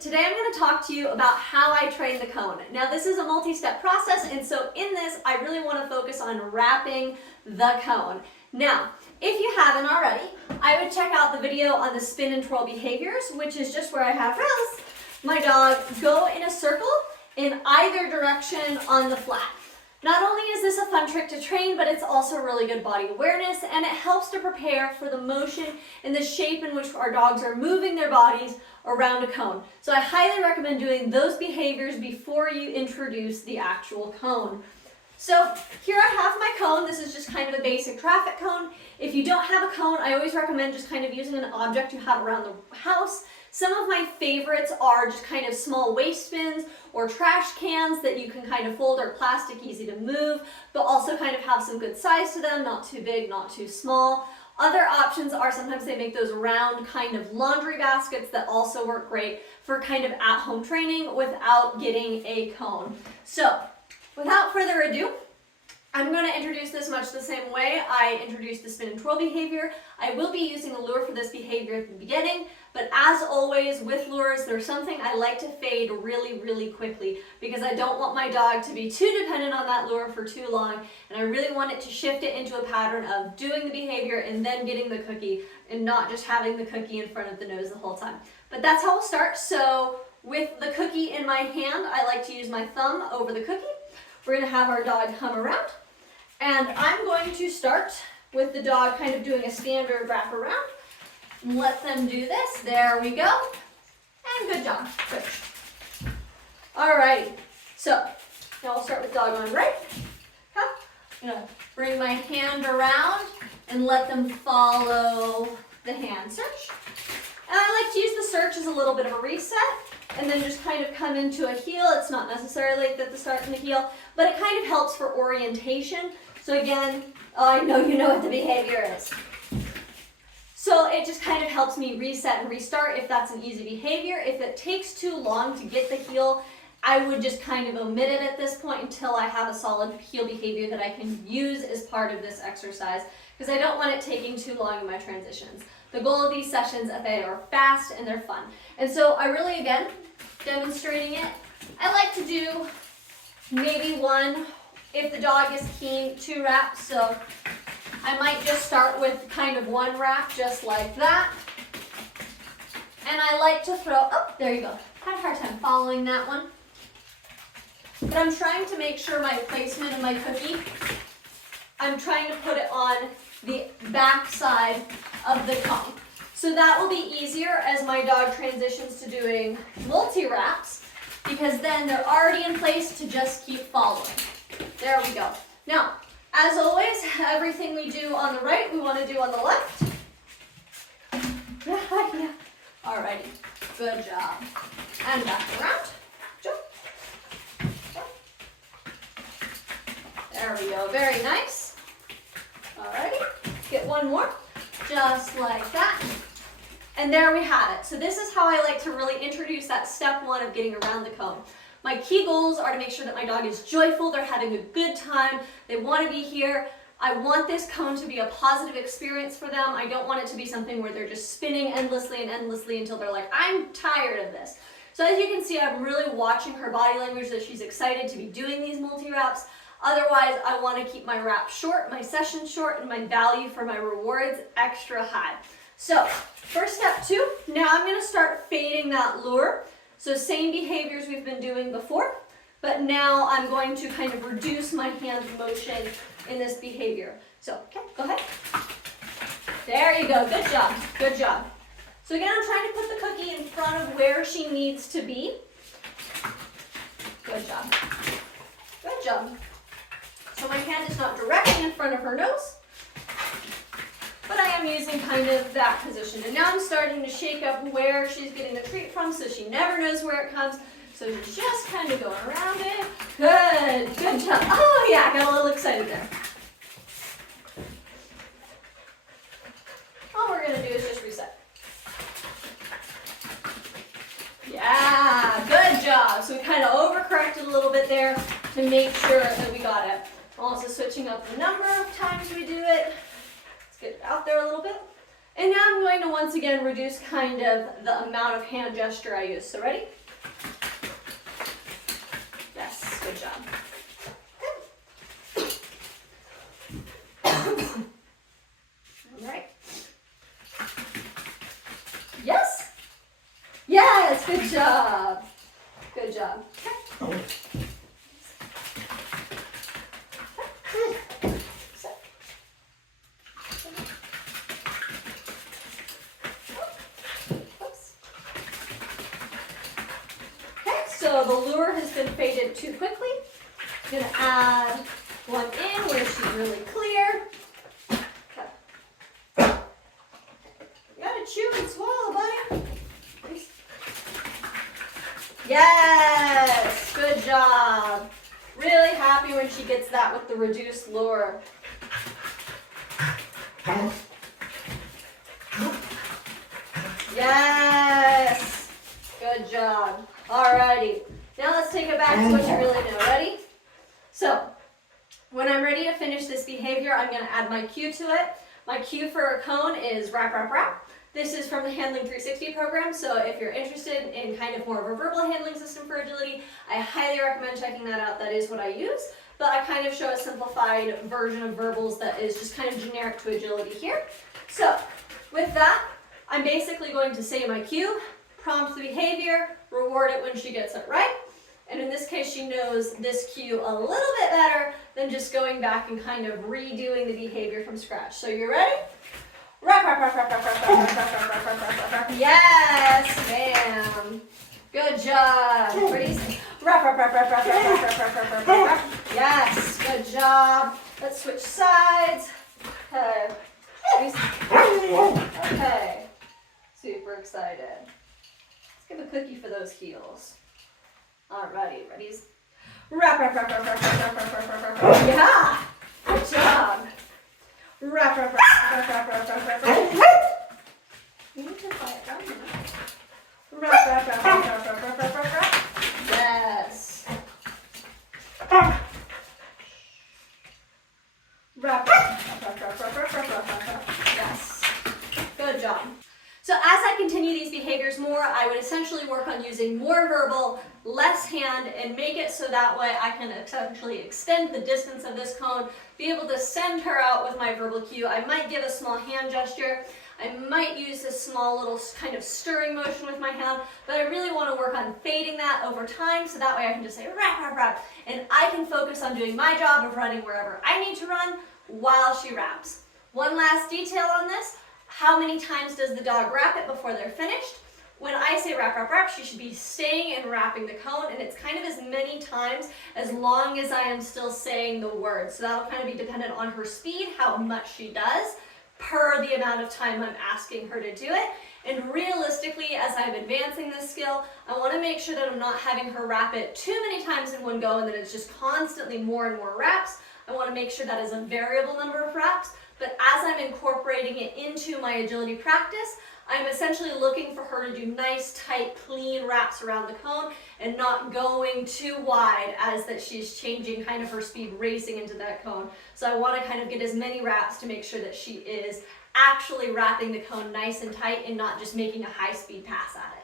Today I'm going to talk to you about how I train the cone. Now this is a multi-step process, and so in this I really want to focus on wrapping the cone. Now, if you haven't already, I would check out the video on the spin and twirl behaviors, which is just where I have my dog go in a circle in either direction on the flat. Not only is this a fun trick to train, but it's also really good body awareness, and it helps to prepare for the motion and the shape in which our dogs are moving their bodies around a cone. So I highly recommend doing those behaviors before you introduce the actual cone. So here I have my cone. This is just kind of a basic traffic cone. If you don't have a cone, I always recommend just kind of using an object you have around the house. Some of my favorites are just kind of small waste bins or trash cans that you can kind of fold, or plastic, easy to move, but also kind of have some good size to them, not too big, not too small. Other options are sometimes they make those round kind of laundry baskets that also work great for kind of at-home training without getting a cone. So without further ado, I'm going to introduce this much the same way I introduced the spin and twirl behavior. I will be using a lure for this behavior at the beginning, but as always with lures, there's something I like to fade really quickly because I don't want my dog to be too dependent on that lure for too long, and I really want it to shift it into a pattern of doing the behavior and then getting the cookie and not just having the cookie in front of the nose the whole time. But that's how we'll start. So with the cookie in my hand, I like to use my thumb over the cookie. We're going to have our dog come around. And I'm going to start with the dog kind of doing a standard wrap around. Let them do this. There we go. And good job. Good. Alrighty. So now we'll start with dog on right. I'm going to bring my hand around and let them follow the hand search. And I like to use the search as a little bit of a reset, and then just kind of come into a heel. It's not necessarily at the start and the heel, but it kind of helps for orientation. So again, I know you know what the behavior is. So it just kind of helps me reset and restart if that's an easy behavior. If it takes too long to get the heel, I would just kind of omit it at this point until I have a solid heel behavior that I can use as part of this exercise, because I don't want it taking too long in my transitions. The goal of these sessions is that they are fast and they're fun. And so I really, again, demonstrating it, I like to do maybe one, if the dog is keen, 2 wraps. So I might just start with kind of 1 wrap, just like that. And I like to throw, oh, there you go. Had a hard time following that one. But I'm trying to make sure my placement of my cookie, I'm trying to put it on the back side of the cone. So that will be easier as my dog transitions to doing multi-wraps, because then they're already in place to just keep following. There we go. Now, as always, everything we do on the right, we want to do on the left. Yeah. Alrighty, good job. And back around. There we go, very nice. Alrighty, get one more, just like that. And there we have it. So this is how I like to really introduce that step 1 of getting around the cone. My key goals are to make sure that my dog is joyful, they're having a good time, they want to be here. I want this cone to be a positive experience for them. I don't want it to be something where they're just spinning endlessly until they're like, I'm tired of this. So as you can see, I'm really watching her body language, that she's excited to be doing these multi-wraps. Otherwise, I want to keep my wrap short, my session short, and my value for my rewards extra high. So first step 2, now I'm going to start fading that lure. So same behaviors we've been doing before, but now I'm going to kind of reduce my hand motion in this behavior. So, okay, go ahead. There you go, good job, good job. So again, I'm trying to put the cookie in front of where she needs to be. Good job, good job. So my hand is not directly in front of her nose, but I am using kind of that position. And now I'm starting to shake up where she's getting the treat from, so she never knows where it comes. So she's just kind of going around it. Good job. Oh yeah, I got a little excited there. All we're gonna do is just reset. Yeah, good job. So we kind of overcorrected a little bit there to make sure that we got it. Also switching up the number of times we do it. Let's get it out there a little bit. And now I'm going to once again reduce kind of the amount of hand gesture I use. So ready? Yes, good job. All right. Yes. Yes, good job. Good job. Okay. So the lure has been faded too quickly. I'm gonna add one in where she's really clear. Okay. You gotta chew and swallow, buddy. Yes, good job. Really happy when she gets that with the reduced lure. Yes, good job. Alrighty, now let's take it back to what you really know. Ready? So, when I'm ready to finish this behavior, I'm going to add my cue to it. My cue for a cone is wrap, wrap, wrap. This is from the Handling 360 program, so if you're interested in kind of more of a verbal handling system for agility, I highly recommend checking that out. That is what I use, but I kind of show a simplified version of verbals that is just kind of generic to agility here. So, with that, I'm basically going to say my cue, prompt the behavior, reward it when she gets it right. And in this case, she knows this cue a little bit better than just going back and kind of redoing the behavior from scratch. So you ready? Yes, bam. Good job. Ready? Yes, good job. Let's switch sides. Okay. Okay. Super excited. Let's give a cookie for those heels. Alrighty, ready? Wrap, wrap, wrap, wrap, wrap, wrap, wrap, wrap, wrap, wrap. Yeah! Good job. Wrap, wrap, wrap, wrap, wrap, wrap, wrap, wrap. You need to quiet down here. Wrap, wrap, wrap, wrap, wrap, wrap, wrap, wrap, wrap. Yes. Wrap, wrap, wrap, wrap, wrap, wrap, wrap, wrap, wrap. Yes. Good job. So as I continue these behaviors more, I would essentially work on using more verbal, less hand, and make it so that way I can essentially extend the distance of this cone, be able to send her out with my verbal cue. I might give a small hand gesture. I might use a small little kind of stirring motion with my hand, but I really want to work on fading that over time so that way I can just say rap, rap, rap, and I can focus on doing my job of running wherever I need to run while she raps. One last detail on this. How many times does the dog wrap it before they're finished? When I say wrap, wrap, wrap, she should be staying and wrapping the cone, and it's kind of as many times as long as I am still saying the words. So that'll kind of be dependent on her speed, how much she does, per the amount of time I'm asking her to do it. And realistically, as I'm advancing this skill, I want to make sure that I'm not having her wrap it too many times in one go and that it's just constantly more and more wraps. I want to make sure that is a variable number of wraps. But as I'm incorporating it into my agility practice, I'm essentially looking for her to do nice, tight, clean wraps around the cone and not going too wide as that she's changing kind of her speed, racing into that cone. So I want to kind of get as many wraps to make sure that she is actually wrapping the cone nice and tight and not just making a high-speed pass at it.